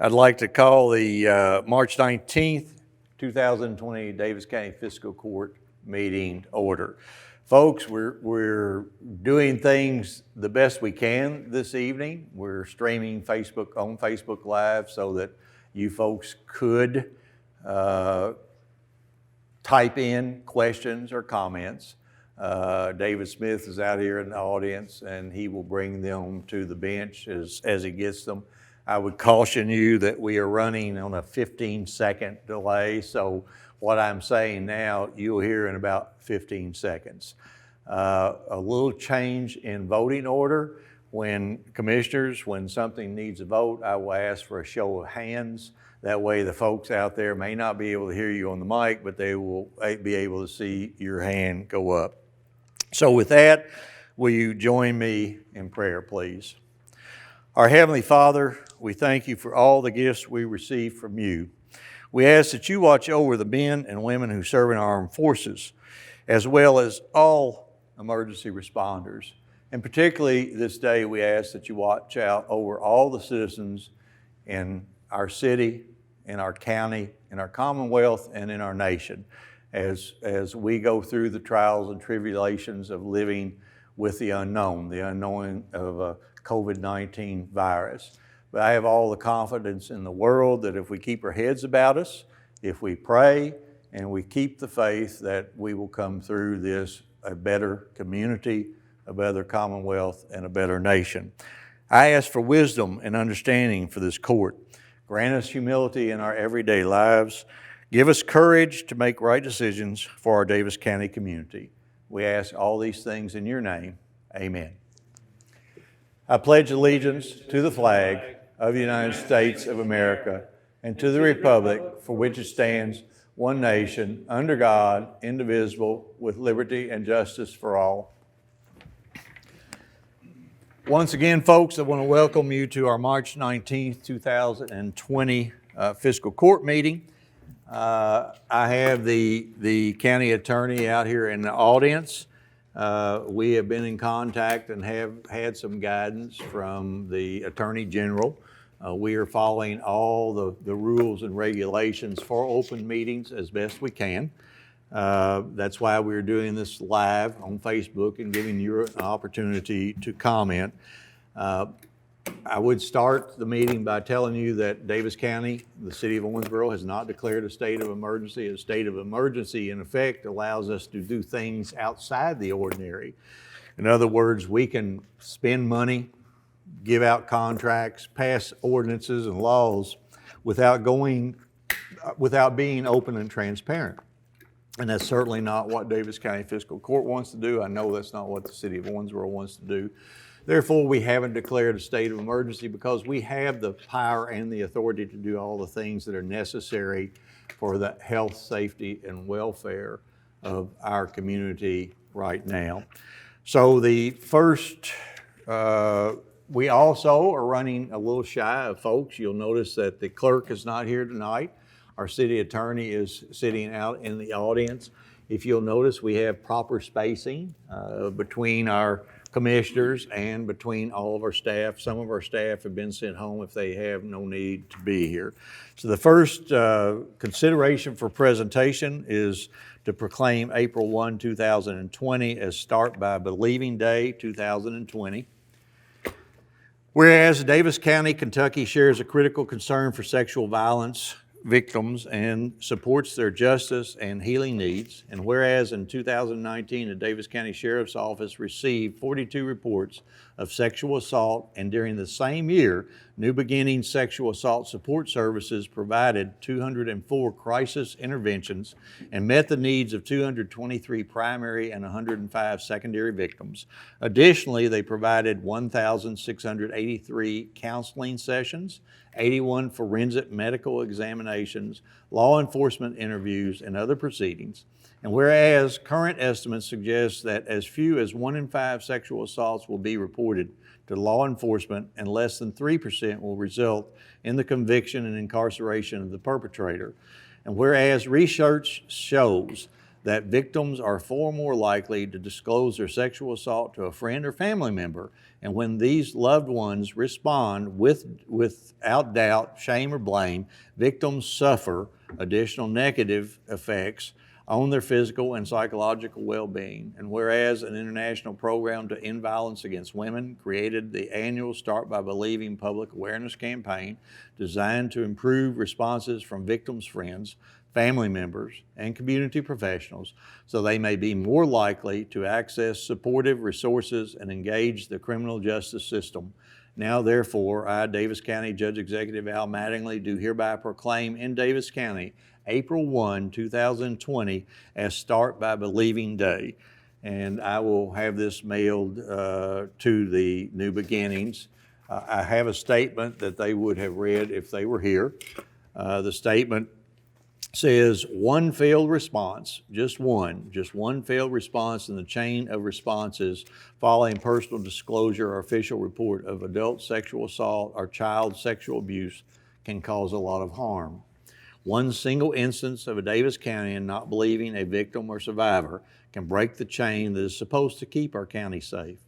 I'd like to call the March 19th, 2020 Daviess County Fiscal Court meeting order. Folks, we're doing things the best we can this evening. We're streaming on Facebook Live so that you folks could type in questions or comments. David Smith is out here in the audience and he will bring them to the bench as he gets them. I would caution you that we are running on a 15-second delay, so what I'm saying now, you'll hear in about 15 seconds. A little change in voting order. When something needs a vote, I will ask for a show of hands. That way the folks out there may not be able to hear you on the mic, but they will be able to see your hand go up. So with that, will you join me in prayer, please? Our Heavenly Father, we thank you for all the gifts we receive from you. We ask that you watch over the men and women who serve in our armed forces, as well as all emergency responders. And particularly this day, we ask that you watch out over all the citizens in our city, in our county, in our Commonwealth, and in our nation, as we go through the trials and tribulations of living with the unknown of a COVID-19 virus. But I have all the confidence in the world that if we keep our heads about us, if we pray, and we keep the faith, that we will come through this a better community, a better Commonwealth, and a better nation. I ask for wisdom and understanding for this court. Grant us humility in our everyday lives. Give us courage to make right decisions for our Daviess County community. We ask all these things in your name. Amen. I pledge allegiance to the flag of the United States of America and to the republic for which it stands, one nation, under God, indivisible, with liberty and justice for all. Once again, folks, I want to welcome you to our March 19th, 2020 fiscal court meeting. I have the county attorney out here in the audience. We have been in contact and have had some guidance from the Attorney General. We are following all the rules and regulations for open meetings as best we can. That's why we're doing this live on Facebook and giving you an opportunity to comment. I would start the meeting by telling you that Daviess County, the city of Owensboro, has not declared a state of emergency. A state of emergency, in effect, allows us to do things outside the ordinary. In other words, we can spend money, give out contracts, pass ordinances and laws without being open and transparent. And that's certainly not what Daviess County Fiscal Court wants to do. I know that's not what the city of Owensboro wants to do. Therefore, we haven't declared a state of emergency because we have the power and the authority to do all the things that are necessary for the health, safety, and welfare of our community right now. So the first, we also are running a little shy of folks. You'll notice that the clerk is not here tonight. Our city attorney is sitting out in the audience. If you'll notice, we have proper spacing between our commissioners and between all of our staff. Some of our staff have been sent home if they have no need to be here. So the first consideration for presentation is to proclaim April 1, 2020 as Start by Believing Day 2020. Whereas Daviess County, Kentucky shares a critical concern for sexual violence victims and supports their justice and healing needs. And whereas in 2019, the Daviess County Sheriff's Office received 42 reports of sexual assault, and during the same year, New Beginning Sexual Assault Support Services provided 204 crisis interventions and met the needs of 223 primary and 105 secondary victims. Additionally, they provided 1,683 counseling sessions, 81 forensic medical examinations, law enforcement interviews, and other proceedings. And whereas current estimates suggest that as few as 1 in 5 sexual assaults will be reported to law enforcement and less than 3% will result in the conviction and incarceration of the perpetrator. And whereas research shows that victims are far more likely to disclose their sexual assault to a friend or family member. And when these loved ones respond without doubt, shame, or blame, victims suffer additional negative effects on their physical and psychological well-being. And whereas an international program to end violence against women created the annual Start by Believing public awareness campaign designed to improve responses from victims' friends, family members, and community professionals so they may be more likely to access supportive resources and engage the criminal justice system. Now, therefore, I, Davis County Judge Executive Al Mattingly, do hereby proclaim in Davis County April 1, 2020 as Start by Believing Day. And I will have this mailed to the New Beginnings. I have a statement that they would have read if they were here. The statement says one failed response, just one failed response in the chain of responses following personal disclosure or official report of adult sexual assault or child sexual abuse can cause a lot of harm. One single instance of a Davis County not believing a victim or survivor can break the chain that is supposed to keep our county safe.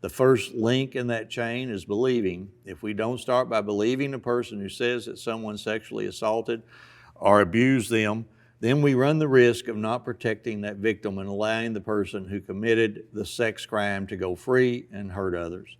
The first link in that chain is believing. If we don't start by believing a person who says that someone sexually assaulted or abused them, then we run the risk of not protecting that victim and allowing the person who committed the sex crime to go free and hurt others.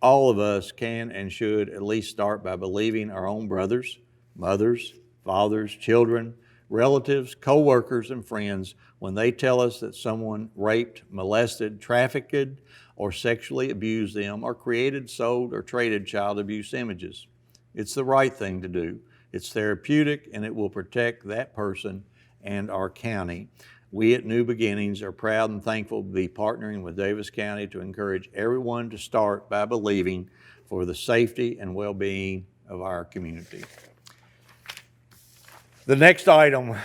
All of us can and should at least start by believing our own brothers, mothers, fathers, children, relatives, co-workers, and friends when they tell us that someone raped, molested, trafficked, or sexually abused them, or created, sold, or traded child abuse images. It's the right thing to do. It's therapeutic, and it will protect that person and our county. We at New Beginnings are proud and thankful to be partnering with Davis County to encourage everyone to start by believing for the safety and well-being of our community. The next item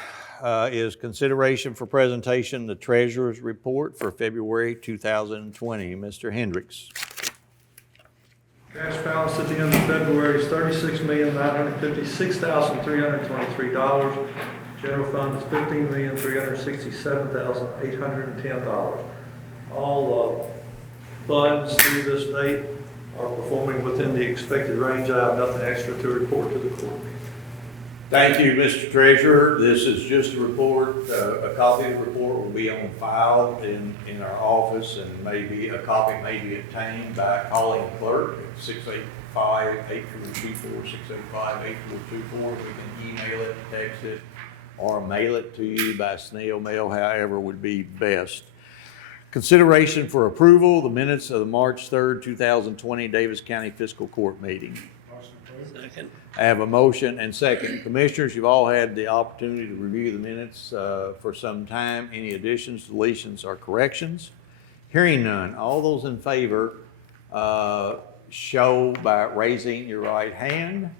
is consideration for presentation, the Treasurer's Report for February 2020. Mr. Hendricks. Cash balance at the end of February is $36,956,323. General fund is $15,367,810. All funds through this date are performing within the expected range. I have nothing extra to report to the court. Thank you, Mr. Treasurer. This is just a report. A copy of the report will be on file in our office, and maybe a copy may be obtained by calling the clerk at 685-8424, 685-8424. We can email it, text it, or mail it to you by snail mail, however would be best. Consideration for approval, the minutes of the March 3rd, 2020 Davis County Fiscal Court meeting. Second. I have a motion and second. Commissioners, you've all had the opportunity to review the minutes for some time. Any additions, deletions, or corrections? Hearing none, all those in favor show by raising your right hand.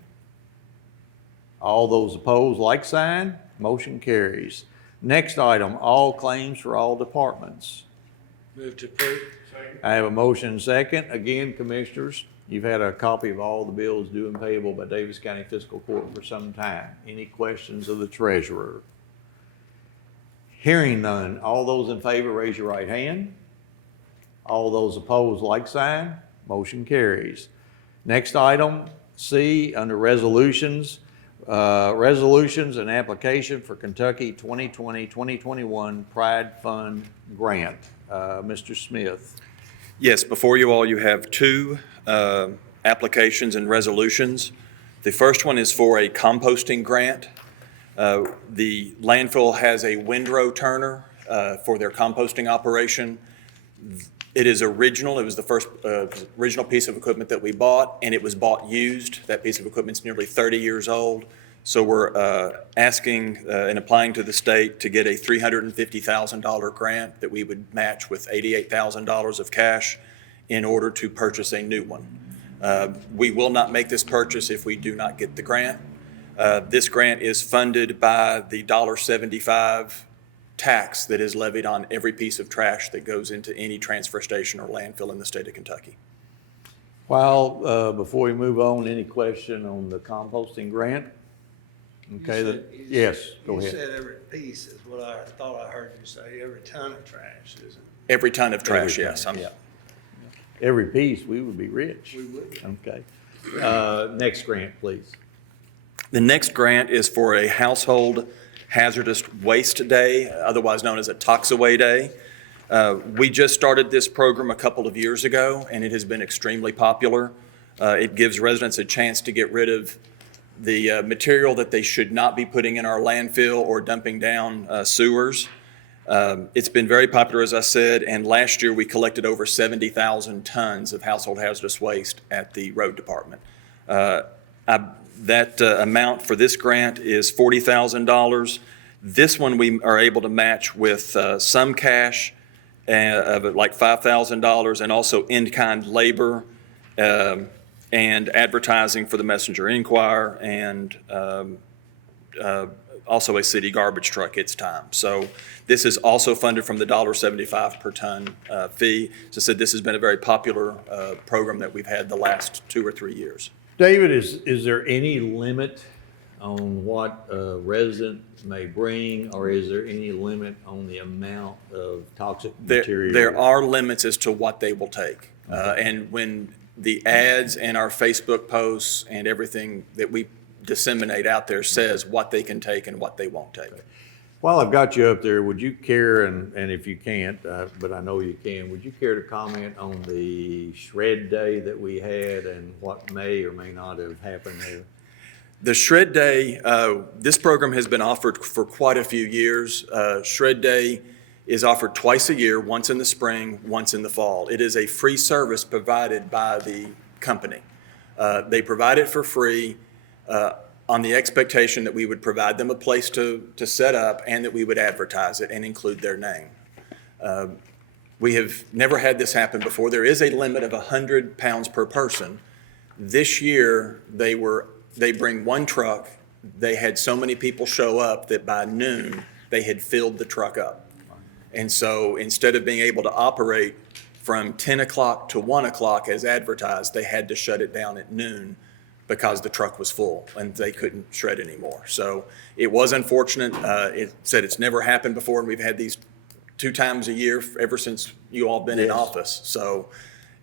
All those opposed, like sign. Motion carries. Next item, all claims for all departments. Move to approve. Second. I have a motion and second. Again, Commissioners, you've had a copy of all the bills due and payable by Davis County Fiscal Court for some time. Any questions of the Treasurer? Hearing none, all those in favor raise your right hand. All those opposed, like sign. Motion carries. Next item, C, under resolutions. Resolutions and application for Kentucky 2020-2021 Pride Fund Grant. Mr. Smith. Yes, before you all, you have two applications and resolutions. The first one is for a composting grant. The landfill has a windrow turner for their composting operation. It is original. It was the first original piece of equipment that we bought, and it was bought used. That piece of equipment's nearly 30 years old. So we're asking and applying to the state to get a $350,000 grant that we would match with $88,000 of cash in order to purchase a new one. We will not make this purchase if we do not get the grant. This grant is funded by the $1.75 tax that is levied on every piece of trash that goes into any transfer station or landfill in the state of Kentucky. Before we move on, any question on the composting grant? Okay, You said- yes, go You ahead. said every piece is what I thought I heard you say, every ton of trash, isn't it? Every ton of trash, Every ton, yes. yeah. Every piece, we would be rich. We would. Okay. Next grant, please. The next grant is for a household hazardous waste day, otherwise known as a Tox-Away day. We just started this program a couple of years ago, and it has been extremely popular. It gives residents a chance to get rid of the material that they should not be putting in our landfill or dumping down sewers. It's been very popular, as I said, and last year we collected over 70,000 tons of household hazardous waste at the road department. That amount for this grant is $40,000. This one we are able to match with some cash of like $5,000 and also in-kind labor and advertising for the Messenger Enquirer and also a city garbage truck, It's Time. So this is also funded from the $1.75 per ton fee. As I said, this has been a very popular program that we've had the last 2 or 3 years. David, is there any limit on what a resident may bring, or is there any limit on the amount of toxic material? There are limits as to what they will take. And when the ads and our Facebook posts and everything that we disseminate out there says what they can take and what they won't take. While I've got you up there, would you care, and if you can't, but I know you can, would you care to comment on the shred day that we had and what may or may not have happened there? The Shred Day, this program has been offered for quite a few years. Shred Day is offered twice a year, once in the spring, once in the fall. It is a free service provided by the company. They provide it for free on the expectation that we would provide them a place to set up and that we would advertise it and include their name. We have never had this happen before. There is a limit of 100 pounds per person. This year, they bring one truck. They had so many people show up that by noon, they had filled the truck up. And so instead of being able to operate from 10 o'clock to 1 o'clock as advertised, they had to shut it down at noon because the truck was full and they couldn't shred anymore. So it was unfortunate. It said it's never happened before, and we've had these 2 times a year ever since you all been in Yes. office. So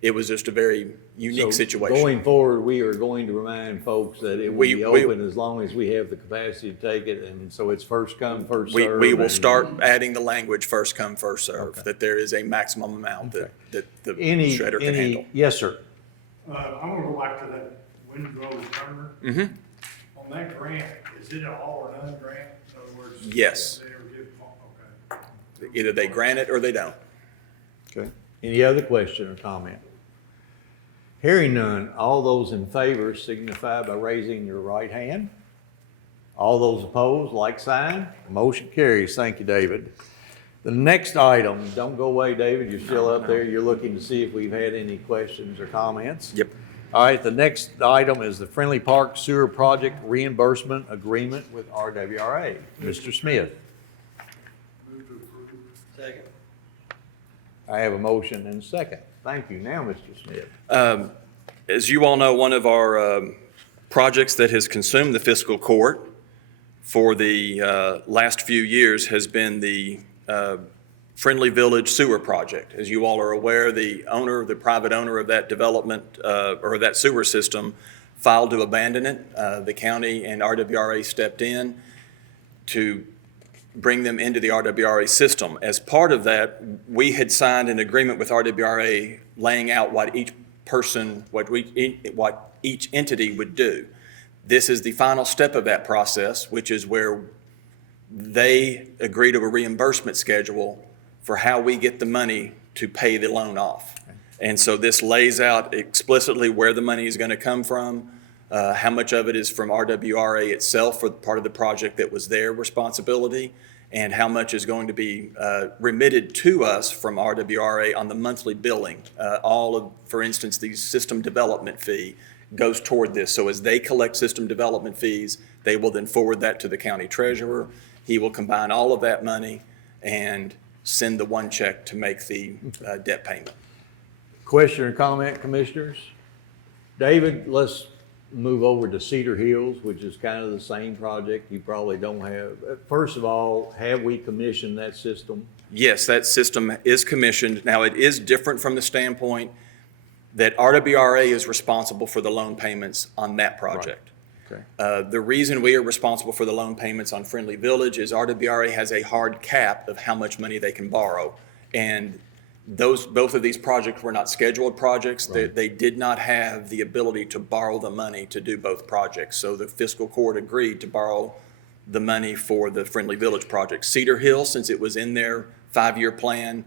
it was just a very unique So situation. Going forward, we are going to remind folks that it will We- be we- open as long as we have the capacity to take it, and so it's first come, first We served. will and- start adding the language first come, first serve, Okay. that there is a maximum amount Okay. that the Any, shredder can handle. yes, sir. I want to go back to that Windrow Turner. Mhm. On that grant, is it an all or none grant? In other words, Yes. if they ever give, okay. Either they grant it or they don't. Okay. Any other question or comment? Hearing none, all those in favor signify by raising your right hand. All those opposed, like sign. Motion carries. Thank you, David. The next item, don't go away, David, you're still up there. You're looking to see if we've had any questions or comments. Yep. All right, the next item is the Friendly Park Sewer Project Reimbursement Agreement with RWRA. Mr. Smith, Second. I have a motion and a second. Thank you. Now, Mr. Smith. As you all know, one of our projects that has consumed the fiscal court for the last few years has been the Friendly Village Sewer Project. As you all are aware, the private owner of that development or that sewer system filed to abandon it. The county and RWRA stepped in to bring them into the RWRA system. As part of that, we had signed an agreement with RWRA laying out what each entity would do. This is the final step of that process, which is where they agree to a reimbursement schedule for how we get the money to pay the loan off. And so this lays out explicitly where the money is going to come from, how much of it is from RWRA itself for part of the project that was their responsibility, and how much is going to be remitted to us from RWRA on the monthly billing. All of, for instance, the system development fee goes toward this. So as they collect system development fees, they will then forward that to the county treasurer. He will combine all of that money and send the one check to make the debt payment. Question or comment, commissioners? David, let's move over to Cedar Hills, which is kind of the same project. You probably don't have, first of all, have we commissioned that system? Yes, that system is commissioned. Now, it is different from the standpoint that RWRA is responsible for the loan payments on that project. Okay. The reason we are responsible for the loan payments on Friendly Village is RWRA has a hard cap of how much money they can borrow. And both of these projects were not scheduled projects. Right. They did not have the ability to borrow the money to do both projects. So the fiscal court agreed to borrow the money for the Friendly Village project. Cedar Hill, since it was in their 5-year plan,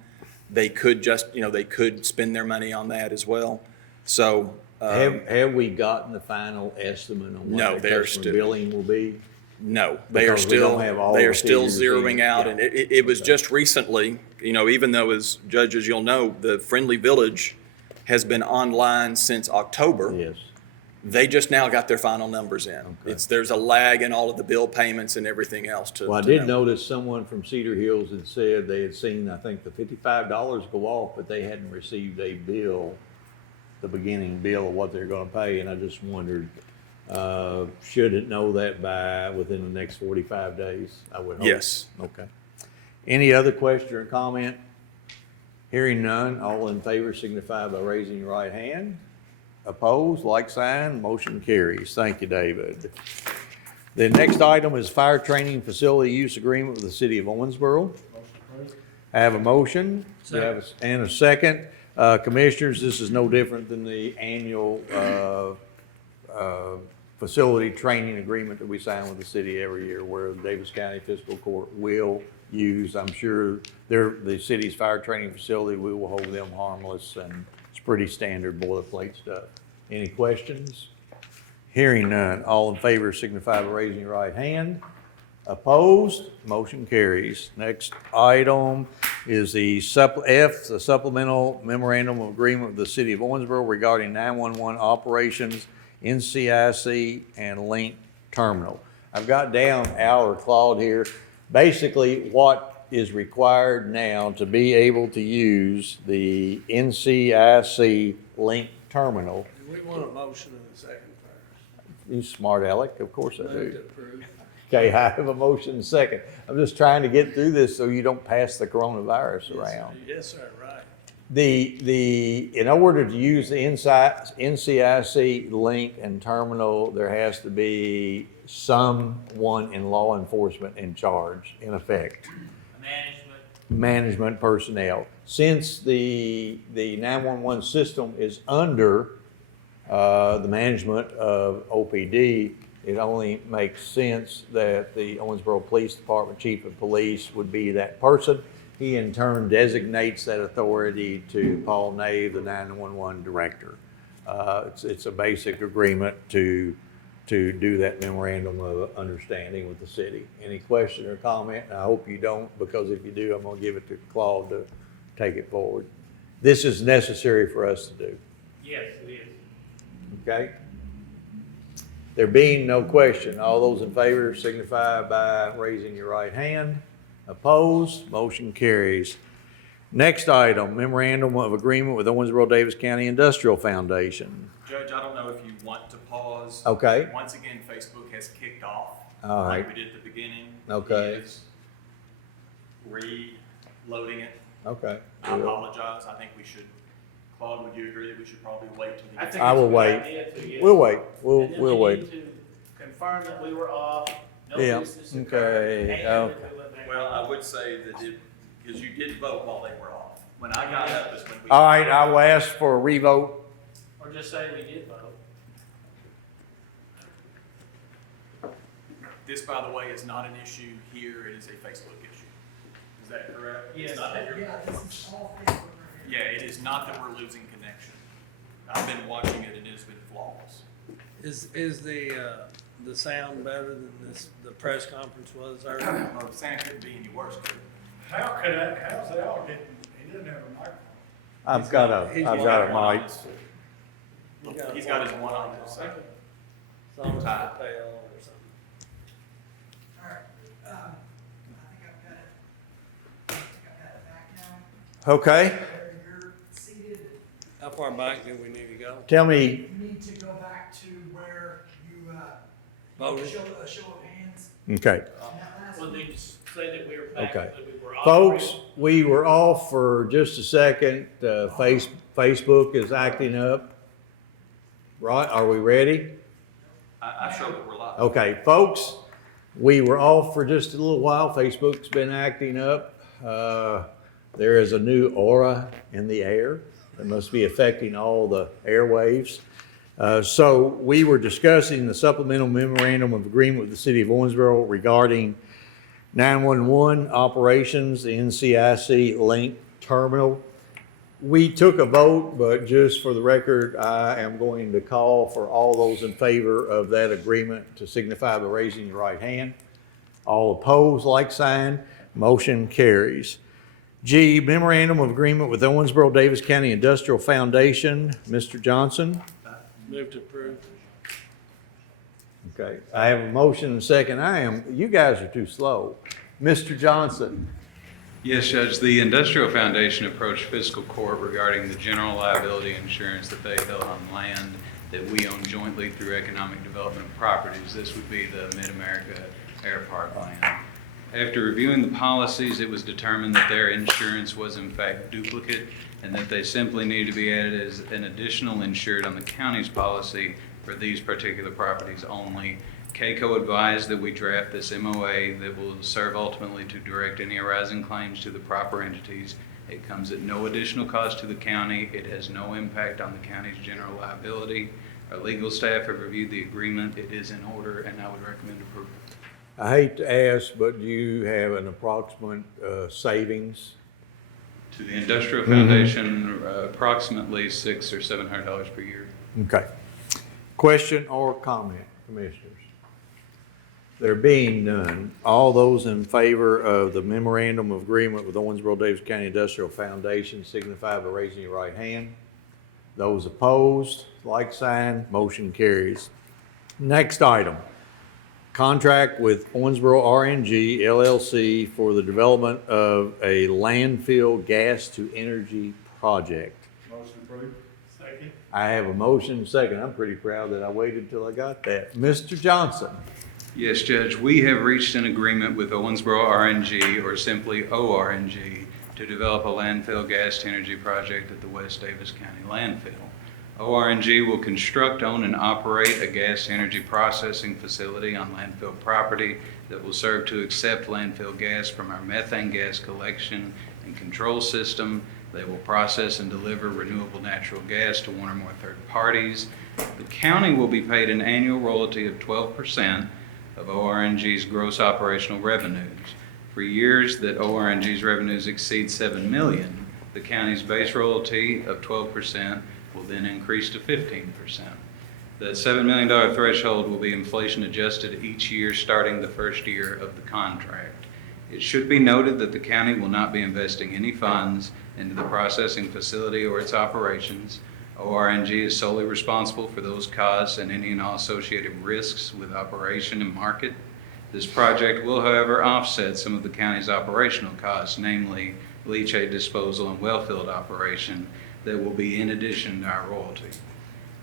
they could they could spend their money on that as well. So. Have we gotten the final estimate on No, what the they're customer still- billing will be? No, they are Because we don't still, have all they the are still figures zeroing in. out, Yeah. and it was just recently, even though as judges, you'll know, the Friendly Village has been online since October. Yes. They just now got their final numbers in. Okay. There's a lag in all of the bill payments and everything else to. Well, I to did know. notice someone from Cedar Hills had said they had seen, I think, the $55 go off, but they hadn't received a bill, the beginning bill of what they're gonna pay, and I just wondered, should it know that by within the next 45 days? I would hope. Yes. Okay. Any other question or comment? Hearing none, all in favor signify by raising your right hand. Opposed, like sign, motion carries. Thank you, David. The next item is fire training facility use agreement with the city of Owensboro. I have a motion. Do I have and a second. Commissioners, this is no different than the annual facility training agreement that we sign with the city every year, where the Davis County Fiscal Court will use, I'm sure, the city's fire training facility, we will hold them harmless, and it's pretty standard boilerplate stuff. Any questions? Hearing none, all in favor signify by raising your right hand. Opposed, motion carries. Next item is the the supplemental memorandum of agreement with the city of Owensboro regarding 911 operations, NCIC, and Link Terminal. I've got down Al or Claude here. Basically, what is required now to be able to use the NCIC Link Terminal. Do we want a motion in a second first? You smart aleck, of course I Move do. to approve. Okay, I have a motion second. I'm just trying to get through this so you don't pass the coronavirus around. Yes, sir, right. In order to use the NCIC link and terminal, there has to be someone in law enforcement in charge, in effect. Management personnel. Since the 911 system is under the management of OPD, it only makes sense that the Owensboro Police Department Chief of Police would be that person. He in turn designates that authority to Paul Nave, the 911 director. It's a basic agreement to do that memorandum of understanding with the city. Any question or comment? I hope you don't, because if you do, I'm gonna give it to Claude to take it forward. This is necessary for us to do, Yes, it is. okay? There being no question, all those in favor signify by raising your right hand. Opposed, motion carries. Next item, memorandum of agreement with Owensboro-Daviess County Industrial Foundation. Judge, I don't know if you want to pause. Okay. Once again, Facebook has kicked off. All right. Like we did at the beginning. Okay. He is reloading it. Okay. I apologize. I think we should, Claude, would you agree that we should probably wait till he gets? I will wait. We'll wait. We'll wait. And then we need to confirm that we were off, no Yeah, business okay, occurred, and okay. that we went back Well, I on. would say that because you did vote while they were off. When I got up is when we. All right, I will ask for a revote. Or just say we did vote. This, by the way, is not an issue here. It is a Facebook issue. Is that correct? It's Yes. not that you're- Yeah, it is not that we're losing connection. I've been watching it and it has been flawless. Is the sound better than the press conference was earlier? Well, the sound couldn't be any worse, could it? How's Al getting, he doesn't have a microphone. I've got a mic. He's got his one on his second. It's on the Tie. tail or something. All right, I think I've got it back now. Okay, Where you're seated, How far back do we need to go? tell me, you need to go back to where Voted. A show of hands. Okay. On that last Well, one. they just say that we were back, Okay. that we were off. Folks, we were off for just a second. Facebook is acting up. Right, are we ready? I showed that we're live. Okay, folks, we were off for just a little while. Facebook's been acting up. There is a new aura in the air that must be affecting all the airwaves. So we were discussing the supplemental memorandum of agreement with the city of Owensboro regarding 911 operations, the NCIC link terminal. We took a vote, but just for the record, I am going to call for all those in favor of that agreement to signify by raising your right hand. All opposed, like sign. Motion carries. G, memorandum of agreement with Owensboro-Daviess County Industrial Foundation. Mr. Johnson? Move to approve. Okay, I have a motion and a second. You guys are too slow. Mr. Johnson? Yes, Judge, the Industrial Foundation approached Fiscal Court regarding the general liability insurance that they held on land that we own jointly through economic development properties. This would be the Mid-America Air Park land. After reviewing the policies, it was determined that their insurance was in fact duplicate and that they simply needed to be added as an additional insured on the county's policy for these particular properties only. CACO advised that we draft this MOA that will serve ultimately to direct any arising claims to the proper entities. It comes at no additional cost to the county. It has no impact on the county's general liability. Our legal staff have reviewed the agreement. It is in order, and I would recommend approval. I hate to ask, but do you have an approximate savings? To the Industrial Foundation, approximately $600 or $700 per year. Okay. Question or comment, commissioners? There being none, all those in favor of the memorandum of agreement with Owensboro-Daviess County Industrial Foundation signify by raising your right hand. Those opposed, like sign, motion carries. Next item, contract with Owensboro RNG LLC for the development of a landfill gas to energy project. Motion approved. Second. I have a motion and a second. I'm pretty proud that I waited till I got that. Mr. Johnson? Yes, Judge, we have reached an agreement with Owensboro RNG, or simply ORNG, to develop a landfill gas to energy project at the West Davis County landfill. ORNG will construct, own, and operate a gas energy processing facility on landfill property that will serve to accept landfill gas from our methane gas collection and control system. They will process and deliver renewable natural gas to one or more third parties. The county will be paid an annual royalty of 12% of ORNG's gross operational revenues. For years that ORNG's revenues exceed $7 million, the county's base royalty of 12% will then increase to 15%. The $7 million threshold will be inflation adjusted each year starting the first year of the contract. It should be noted that the county will not be investing any funds into the processing facility or its operations. ORNG is solely responsible for those costs and any and all associated risks with operation and market. This project will, however, offset some of the county's operational costs, namely leachate disposal and well field operation, that will be in addition to our royalty.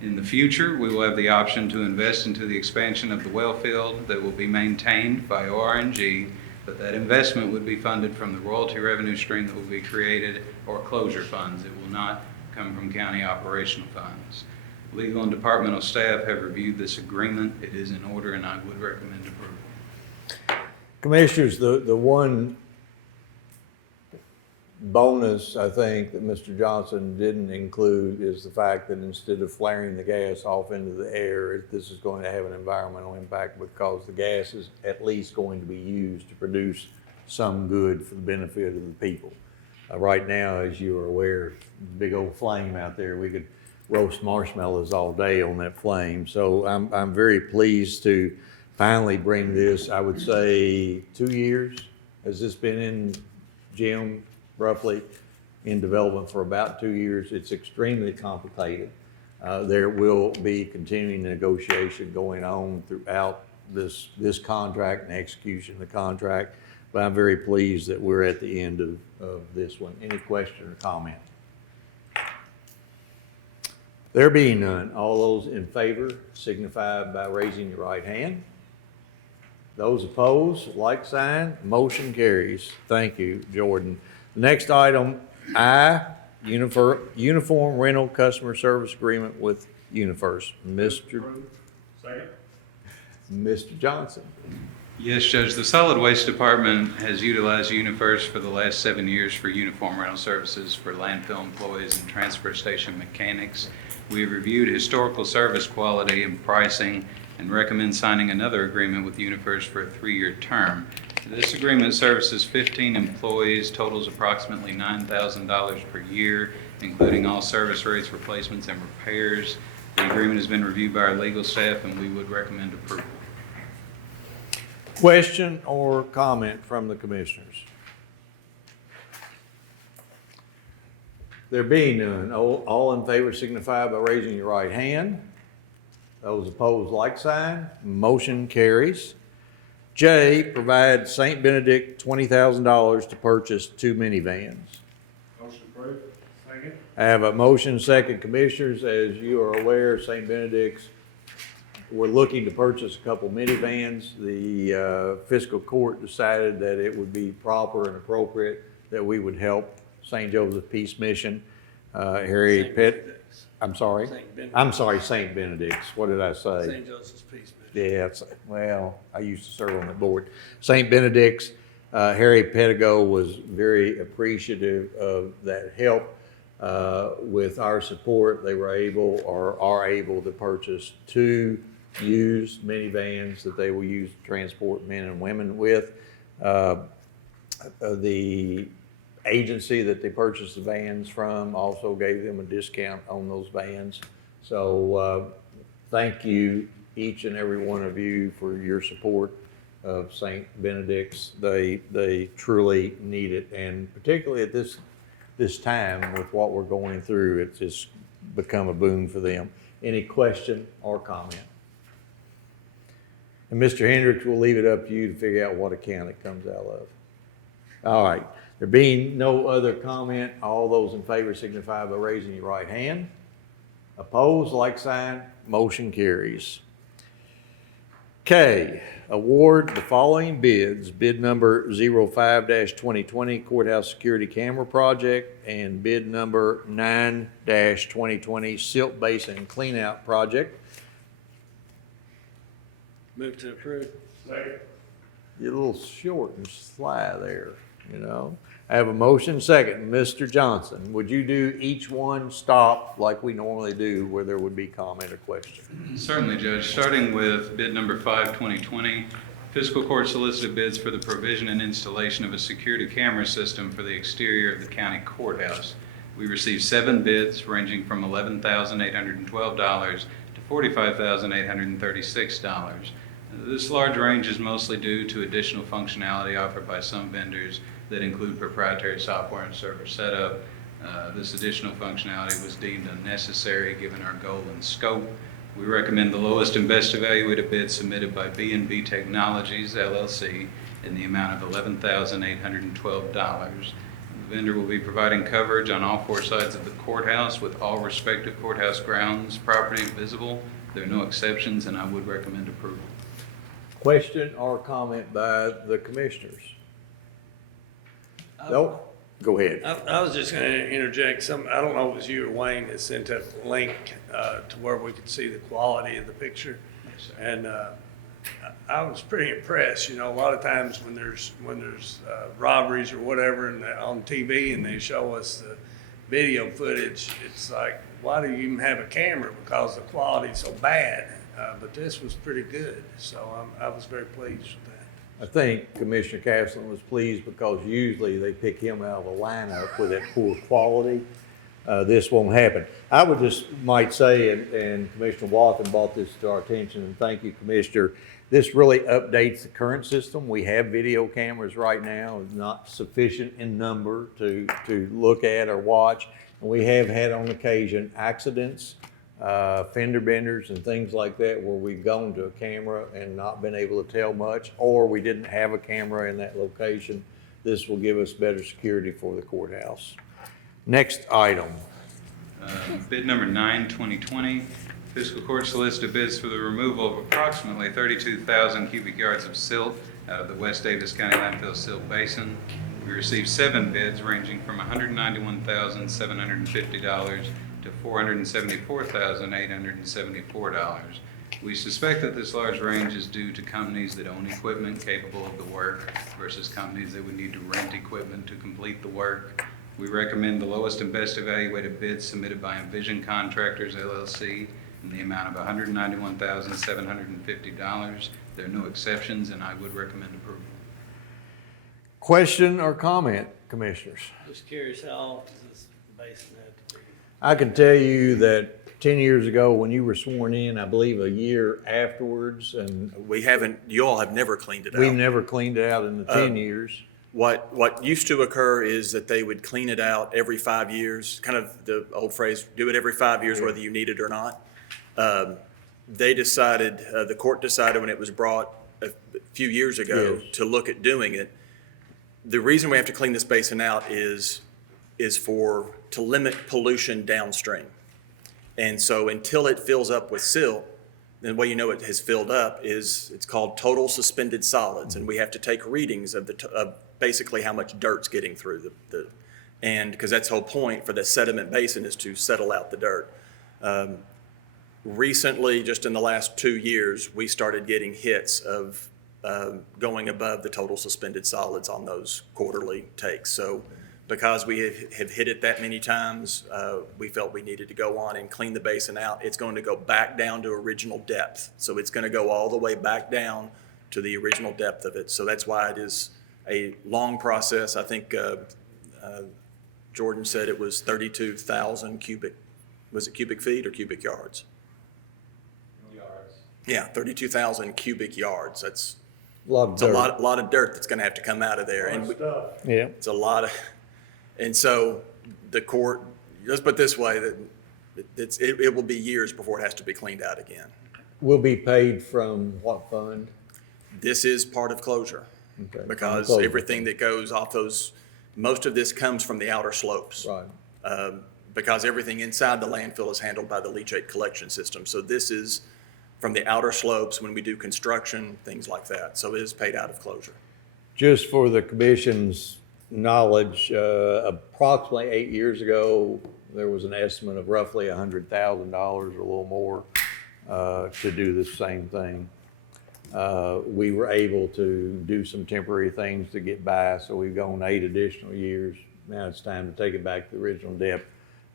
In the future, we will have the option to invest into the expansion of the well field that will be maintained by ORNG, but that investment would be funded from the royalty revenue stream that will be created or closure funds. It will not come from county operational funds. Legal and departmental staff have reviewed this agreement. It is in order, and I would recommend approval. Commissioners, the one bonus, I think, that Mr. Johnson didn't include is the fact that instead of flaring the gas off into the air, this is going to have an environmental impact because the gas is at least going to be used to produce some good for the benefit of the people. Right now, as you are aware, big old flame out there. We could roast marshmallows all day on that flame. So I'm very pleased to finally bring this. I would say 2 years. Has this been in, Jim, roughly in development for about 2 years? It's extremely complicated. There will be continuing negotiation going on throughout this contract and execution of the contract. But I'm very pleased that we're at the end of this one. Any question or comment? There being none, all those in favor signify by raising your right hand. Those opposed, like sign, motion carries. Thank you, Jordan. Next item, I, uniform rental customer service agreement with UniFirst. Second? Mr. Johnson. Yes, Judge, the Solid Waste Department has utilized UniFirst for the last 7 years for uniform rental services for landfill employees and transfer station mechanics. We have reviewed historical service quality and pricing and recommend signing another agreement with UniFirst for a 3-year term. This agreement services 15 employees, totals approximately $9,000 per year, including all service rates, replacements, and repairs. The agreement has been reviewed by our legal staff, and we would recommend approval. Question or comment from the commissioners? There being none, all in favor signify by raising your right hand. Those opposed, like sign. Motion carries. J, provide St. Benedict $20,000 to purchase 2 minivans. Motion approved. Second? I have a motion, second. Commissioners, as you are aware, St. Benedict's, we're looking to purchase a couple minivans. The fiscal court decided that it would be proper and appropriate that we would help St. Joseph Peace Mission. Harry St. Pitt, Benedict's. I'm sorry? St. Benedict's. I'm sorry, St. Benedict's. What did I say? St. Joseph's Peace Mission. Yeah, well, I used to serve on the board. St. Benedict's, Harry Pettigo was very appreciative of that help. With our support, they were able or are able to purchase 2 used minivans that they will use to transport men and women with. The agency that they purchased the vans from also gave them a discount on those vans. So thank you, each and every one of you, for your support of St. Benedict's. They truly need it, and particularly at this time with what we're going through, it's just become a boon for them. Any question or comment? And Mr. Hendricks, we'll leave it up to you to figure out what account it comes out of. All right, there being no other comment, all those in favor signify by raising your right hand. Opposed, like sign, motion carries. K, award the following bids. Bid number 05-2020 Courthouse Security Camera Project and bid number 9-2020 Silt Basin Cleanout Project. Move to approve. Second? You're a little short and sly there, you know. I have a motion, second. Mr. Johnson, would you do each one stop like we normally do where there would be comment or question? Certainly, Judge. Starting with bid number 5-2020, Fiscal Court solicited bids for the provision and installation of a security camera system for the exterior of the county courthouse. We received 7 bids ranging from $11,812 to $45,836. This large range is mostly due to additional functionality offered by some vendors that include proprietary software and server setup. This additional functionality was deemed unnecessary given our goal and scope. We recommend the lowest and best evaluated bid submitted by B&B Technologies, LLC, in the amount of $11,812. The vendor will be providing coverage on all 4 sides of the courthouse with all respective courthouse grounds property visible. There are no exceptions, and I would recommend approval. Question or comment by the commissioners? Nope. Go ahead. I was just gonna interject I don't know if it was you or Wayne that sent that link to where we could see the quality of the picture. Yes, sir. And I was pretty impressed. You know, a lot of times when there's robberies or whatever on TV and they show us the video footage, it's like, why do you even have a camera? Because the quality's so bad. But this was pretty good, so I was very pleased with that. I think Commissioner Castleton was pleased because usually they pick him out of a lineup with that poor quality. This won't happen. I would just might say, and Commissioner Watson brought this to our attention, and thank you, Commissioner, this really updates the current system. We have video cameras right now, not sufficient in number to look at or watch. And we have had on occasion accidents, fender benders and things like that where we've gone to a camera and not been able to tell much, or we didn't have a camera in that location. This will give us better security for the courthouse. Next item. Bid number 9-2020, Fiscal Court solicited bids for the removal of approximately 32,000 cubic yards of silt out of the West Davis County landfill silt basin. We received 7 bids ranging from $191,750 to $474,874. We suspect that this large range is due to companies that own equipment capable of the work versus companies that would need to rent equipment to complete the work. We recommend the lowest and best evaluated bids submitted by Envision Contractors LLC in the amount of $191,750. There are no exceptions, and I would recommend approval. Question or comment, commissioners? Just curious, how often does this basin have to be? I can tell you that 10 years ago, when you were sworn in, I believe a year afterwards, and We haven't, you all have never cleaned it we out. never cleaned it out in the 10 years. What used to occur is that they would clean it out every 5 years, kind of the old phrase, do it every 5 years whether you need it or not. They decided, the court decided when it was brought a few years ago Yes. to look at doing it. The reason we have to clean this basin out is to limit pollution downstream. And so until it fills up with silt, then the way you know it has filled up is it's called total suspended solids, and we have to take readings of basically how much dirt's getting through and because that's the whole point for the sediment basin is to settle out the dirt. Recently, just in the last 2 years, we started getting hits of going above the total suspended solids on those quarterly takes. So because we have hit it that many times, we felt we needed to go on and clean the basin out. It's going to go back down to original depth. So it's going to go all the way back down to the original depth of it. So that's why it is a long process. I think Jordan said it was 32,000 cubic, was it cubic feet or cubic yards? Yards. Yeah, 32,000 cubic yards. That's A lot of it's a dirt. lot of dirt that's going to have to come out of there. And Stuff. Yeah. it's a lot of, and so the court, let's put it this way, that it will be years before it has to be cleaned out again. Will be paid from what fund? This is part of closure Okay. because Closure. everything that goes off those, most of this comes from the outer slopes. Right. Because everything inside the landfill is handled by the leachate collection system. So this is from the outer slopes when we do construction, things like that. So it is paid out of closure. Just for the commission's knowledge, approximately 8 years ago, there was an estimate of roughly $100,000 or a little more to do the same thing. We were able to do some temporary things to get by, so we've gone 8 additional years. Now it's time to take it back to the original depth.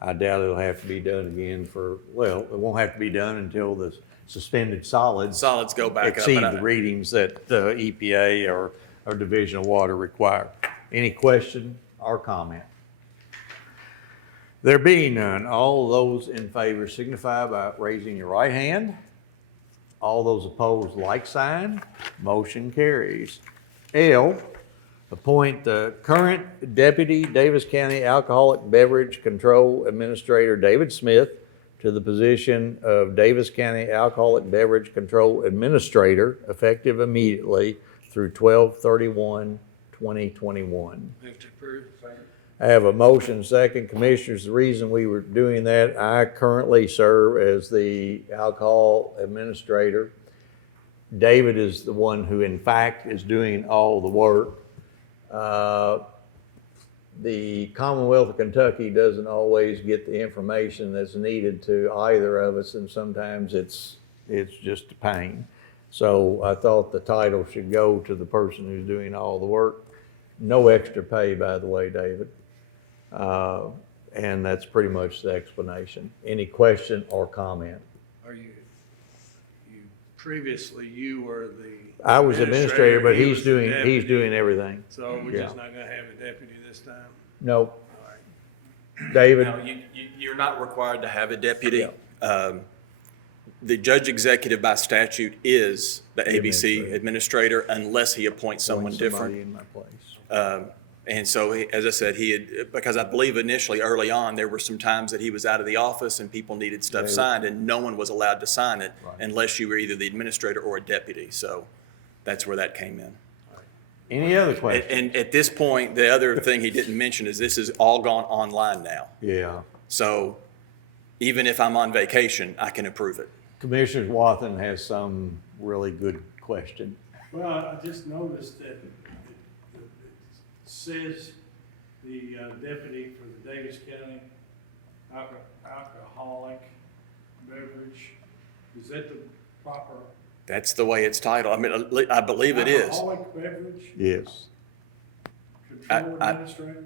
I doubt it'll have to be done again well, it won't have to be done until the suspended solids Solids go back up. exceed and the readings that the EPA or Division of Water require. Any question or comment? There being none, all those in favor signify by raising your right hand. All those opposed, like sign. Motion carries. L, appoint the current Deputy Davis County Alcoholic Beverage Control Administrator David Smith to the position of Davis County Alcoholic Beverage Control Administrator effective immediately through 12/31/2021. Move to approve. I have a motion second. Commissioners, the reason we were doing that, I currently serve as the alcohol administrator. David is the one who in fact is doing all the work. The Commonwealth of Kentucky doesn't always get the information that's needed to either of us, and sometimes it's just a pain. So I thought the title should go to the person who's doing all the work. No extra pay, by the way, David. And that's pretty much the explanation. Any question or comment? Are you previously you were the. I was administrator, but he he's was the doing deputy. everything. So we're Yeah. just not gonna have a deputy this time? Nope. All right. David? No, you're not required to have a deputy. The judge executive by statute is the ABC administrator unless he appoints someone Somebody different. in my place. And so, as I said, because I believe initially, early on, there were some times that he was out of the office and people needed stuff Right. signed and no one was allowed to sign it Right. unless you were either the administrator or a deputy. So that's where that came in. Any other questions? And at this point, the other thing he didn't mention is this has all gone online now. Yeah. So even if I'm on vacation, I can approve it. Commissioner Wathen has some really good question. Well, I just noticed that it says the deputy for the Daviess County alcoholic beverage. Is that the proper? That's the way it's titled. I mean, I believe it is. Alcoholic beverage Yes. control administrator?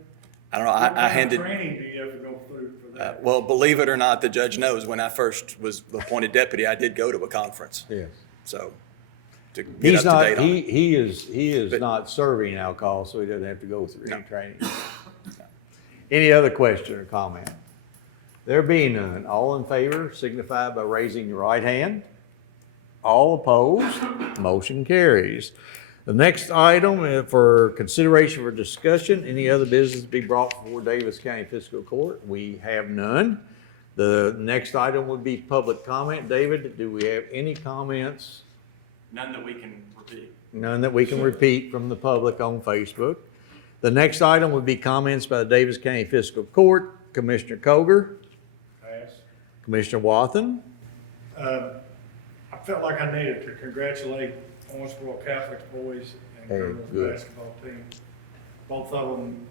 I don't know, What I kind of handed, training do you have to go through for that? well, believe it or not, the judge knows, when I first was appointed deputy, I did go to a conference, Yes. so, to get He's up to not, date on it. he is But- not serving alcohol, so he doesn't have to go through any No. training. Any other question or comment? There being none, all in favor signify by raising your right hand. All opposed, motion carries. The next item for consideration for discussion, any other business to be brought before Daviess County Fiscal Court? We have none. The next item would be public comment. David, do we have any comments? None that we can repeat. None that we can repeat from the public on Facebook. The next item would be comments by the Daviess County Fiscal Court. Commissioner Koger, Pass. Commissioner Wathen. I felt like I needed to congratulate Owensboro Catholic boys and Hey, girls good. basketball team. Both of them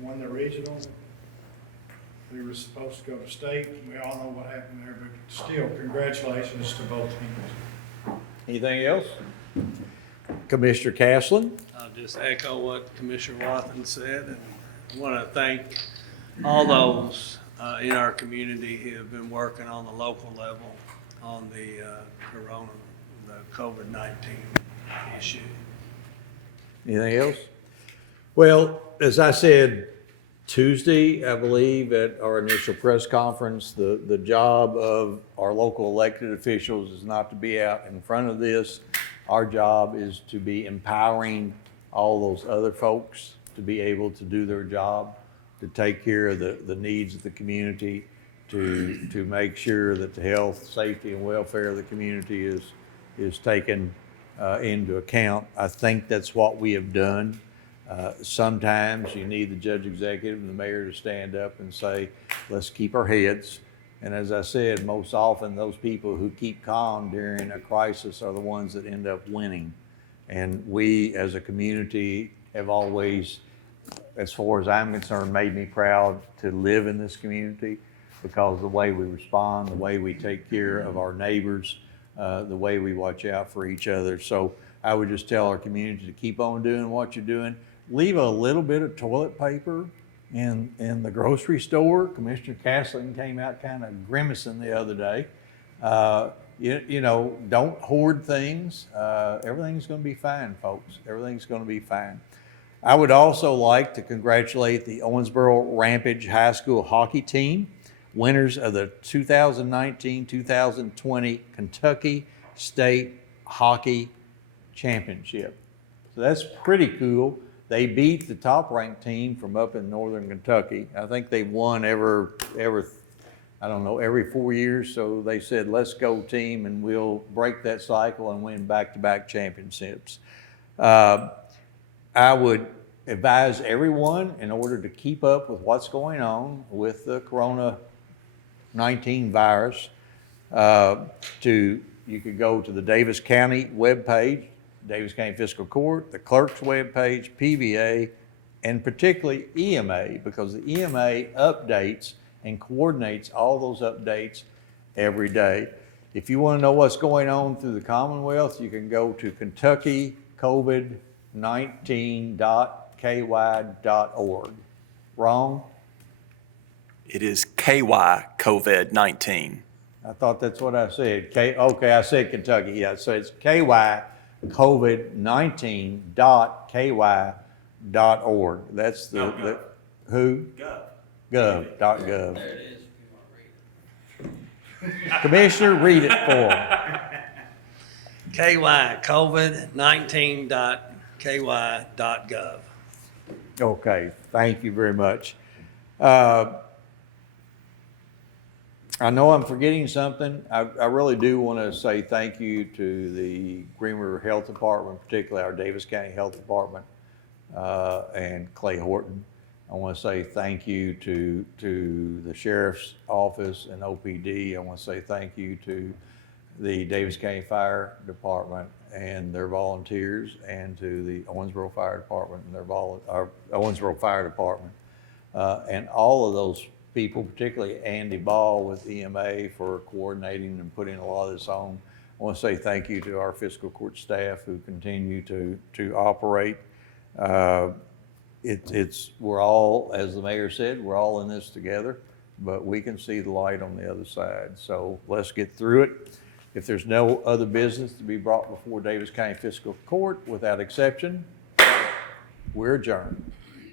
won the regional. They were supposed to go to state. We all know what happened there, but still, congratulations to both teams. Anything else? Commissioner Caslen. I'll just echo what Commissioner Wathen said, and I want to thank all those in our community who have been working on the local level on the COVID-19 issue. Anything else? Well, as I said Tuesday, I believe at our initial press conference, the job of our local elected officials is not to be out in front of this. Our job is to be empowering all those other folks to be able to do their job, to take care of the needs of the community, to make sure that the health, safety, and welfare of the community is taken into account. I think that's what we have done. Sometimes you need the judge executive and the mayor to stand up and say, let's keep our heads. And as I said, most often those people who keep calm during a crisis are the ones that end up winning. And we as a community have always, as far as I'm concerned, made me proud to live in this community, because the way we respond, the way we take care of our neighbors, the way we watch out for each other. So I would just tell our community to keep on doing what you're doing. Leave a little bit of toilet paper in the grocery store. Commissioner Castling came out kind of grimacing the other day. You know, don't hoard things. Everything's going to be fine, folks. Everything's going to be fine. I would also like to congratulate the Owensboro Rampage High School hockey team, winners of the 2019-2020 Kentucky State Hockey Championship. So that's pretty cool. They beat the top-ranked team from up in northern Kentucky. I think they've won every 4 years. So they said, let's go team, and we'll break that cycle and win back-to-back championships. I would advise everyone, in order to keep up with what's going on with the Corona-19 virus, you could go to the Daviess County webpage, Daviess County Fiscal Court, the clerk's webpage, PVA, and particularly EMA, because the EMA updates and coordinates all those updates every day. If you want to know what's going on through the Commonwealth, you can go to KentuckyCovid19.ky.org. Wrong? It is KY COVID-19. I thought that's what I said. Okay, I said Kentucky. Yeah, so it's KY-COVID-19.ky.org. That's the who? Gov.gov. There it is, if you want to read it. Commissioner, read it for him. KY, COVID-19.ky.gov. Okay, thank you very much. I know I'm forgetting something. I really do want to say thank you to the Green River Health Department, particularly our Daviess County Health Department, and Clay Horton. I want to say thank you to the Sheriff's Office and OPD. I want to say thank you to the Daviess County Fire Department and their volunteers, and to the Owensboro Fire Department and their Owensboro Fire Department. And all of those people, particularly Andy Ball with EMA for coordinating and putting a lot of this on. I want to say thank you to our fiscal court staff who continue to operate. We're all, as the mayor said, we're all in this together, but we can see the light on the other side. So let's get through it. If there's no other business to be brought before Daviess County Fiscal Court, without exception, we're adjourned.